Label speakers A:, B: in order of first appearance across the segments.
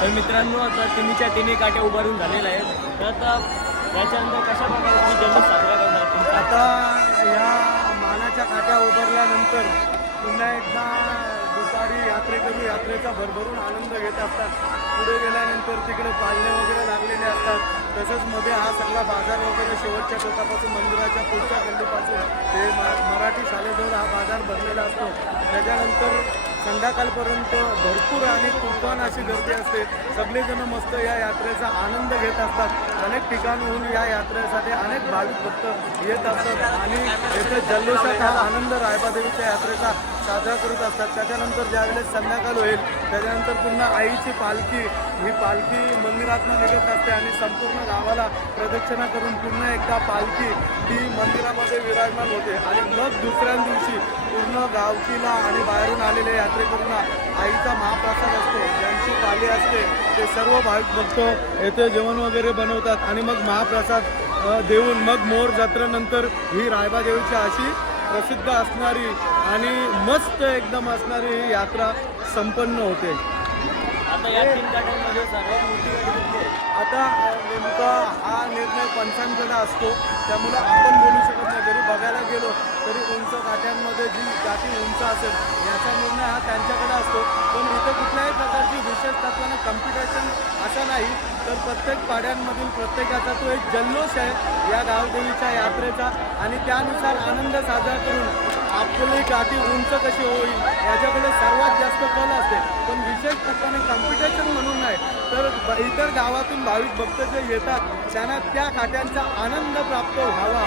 A: तर मित्रांनो आता तिन्हीच्या तिन्ही काट्या उभारून झालेल्या आहेत. तर आता याच्यानंतर कशा प्रकारे तुम्ही जन्म साजरा करणार? तुमचा
B: आता या मानाच्या काट्या उभारल्यानंतर पुन्हा एकदा दुपारी यात्रेकरू यात्रेचा भरभरून आनंद घेत असतात. पुढे गेल्यानंतर तिकडे पाळणे वगैरे लागलेले असतात. तसंच मध्ये हा सगळा बाजार वगैरे शेवटच्या टोकापासून मंदिराच्या पुढच्या गल्लीपासून. ते म- मराठी शाळेजवळ हा बाजार भरलेला असतो. त्याच्यानंतर संध्याकाळपर्यंत भरपूर आणि तुफान अशी गर्दी असते. सगळेजण मस्त या यात्रेचा आनंद घेत असतात. अनेक ठिकाणहून या यात्रेसाठी अनेक भाविक भक्त येत असतात. आणि येथे जल्लोषात हा आनंद रायबादेवीच्या यात्रेचा साजरा करत असतात. त्याच्यानंतर ज्यावेळेस संध्याकाळ होईल त्याच्यानंतर पुन्हा आईची पालखी ही पालखी मंदिरातनं निघत असते आणि संपूर्ण गावाला प्रदक्षिणा करून पुन्हा एकदा पालखी ही मंदिरामध्ये विराजमान होते. आणि मग दुसऱ्या दिवशी पूर्ण गावकीला आणि बाहेरून आलेल्या यात्रेकरूंना आईचा महाप्रसाद असतो. ज्यांची पाली असते ते सर्व भाविक भक्त येथे जेवण वगैरे बनवतात. आणि मग महाप्रसाद देऊन मग मोर जत्रेनंतर ही रायबादेवीची अशी प्रसिद्ध असणारी आणि मस्त एकदम असणारी ही यात्रा संपन्न होते.
A: आता या तीन काट्यांमध्ये सर्वात मोठी गाडी कुठली आहे
B: आता नेमका हा निर्णय पंचांकडे असतो. त्यामुळे आपण बोलू शकत नाही. जरी बघायला गेलो तरी उंच काठ्यांमध्ये जी जाती उंच असेल याचा निर्णय हा त्यांच्याकडे असतो. पण इथं कुठल्याही प्रकारची विशेष तत्वाने कम्पिटिशन असं नाही. तर प्रत्येक पाड्यांमधील प्रत्येकाचा तो एक जल्लोष आहे या गावदेवीच्या यात्रेचा. आणि त्यानुसार आनंद साजरा करून आपली जाती उंच कशी होईल याच्याकडे सर्वात जास्त कल असते. पण विशेष तत्वाने कॉम्पिटिशन म्हणून नाही तर ब- इतर गावातून भाविक भक्त जे येतात त्यांना त्या काट्यांचा आनंद प्राप्त व्हावा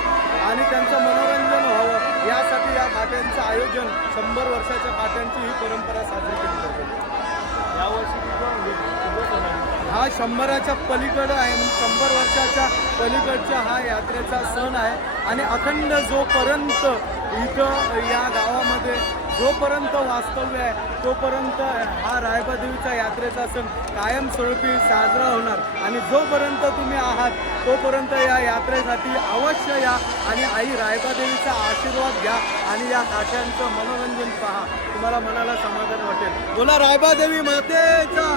B: आणि त्यांचं मनोरंजन व्हावं. यासाठी या काट्यांचं आयोजन शंभर वर्षाच्या काट्यांची ही परंपरा साजरी केली जाते.
A: यावर्षी
B: हा शंभराच्या पलीकडं आहे. शंभर वर्षाच्या पलीकडच्या हा यात्रेचा सण आहे. आणि अखंड जोपर्यंत इथं या गावामध्ये जोपर्यंत वास्तव्य आहे तोपर्यंत हा रायबादेवीचा यात्रेचा सण कायमस्वरूपी साजरा होणार. आणि जोपर्यंत तुम्ही आहात तोपर्यंत या यात्रेसाठी अवश्य या आणि आई रायबादेवीचा आशीर्वाद घ्या आणि या काठ्यांचं मनोरंजन पहा. तुम्हाला मनाला समाधान वाटेल. बोला रायबादेवी मातेचा.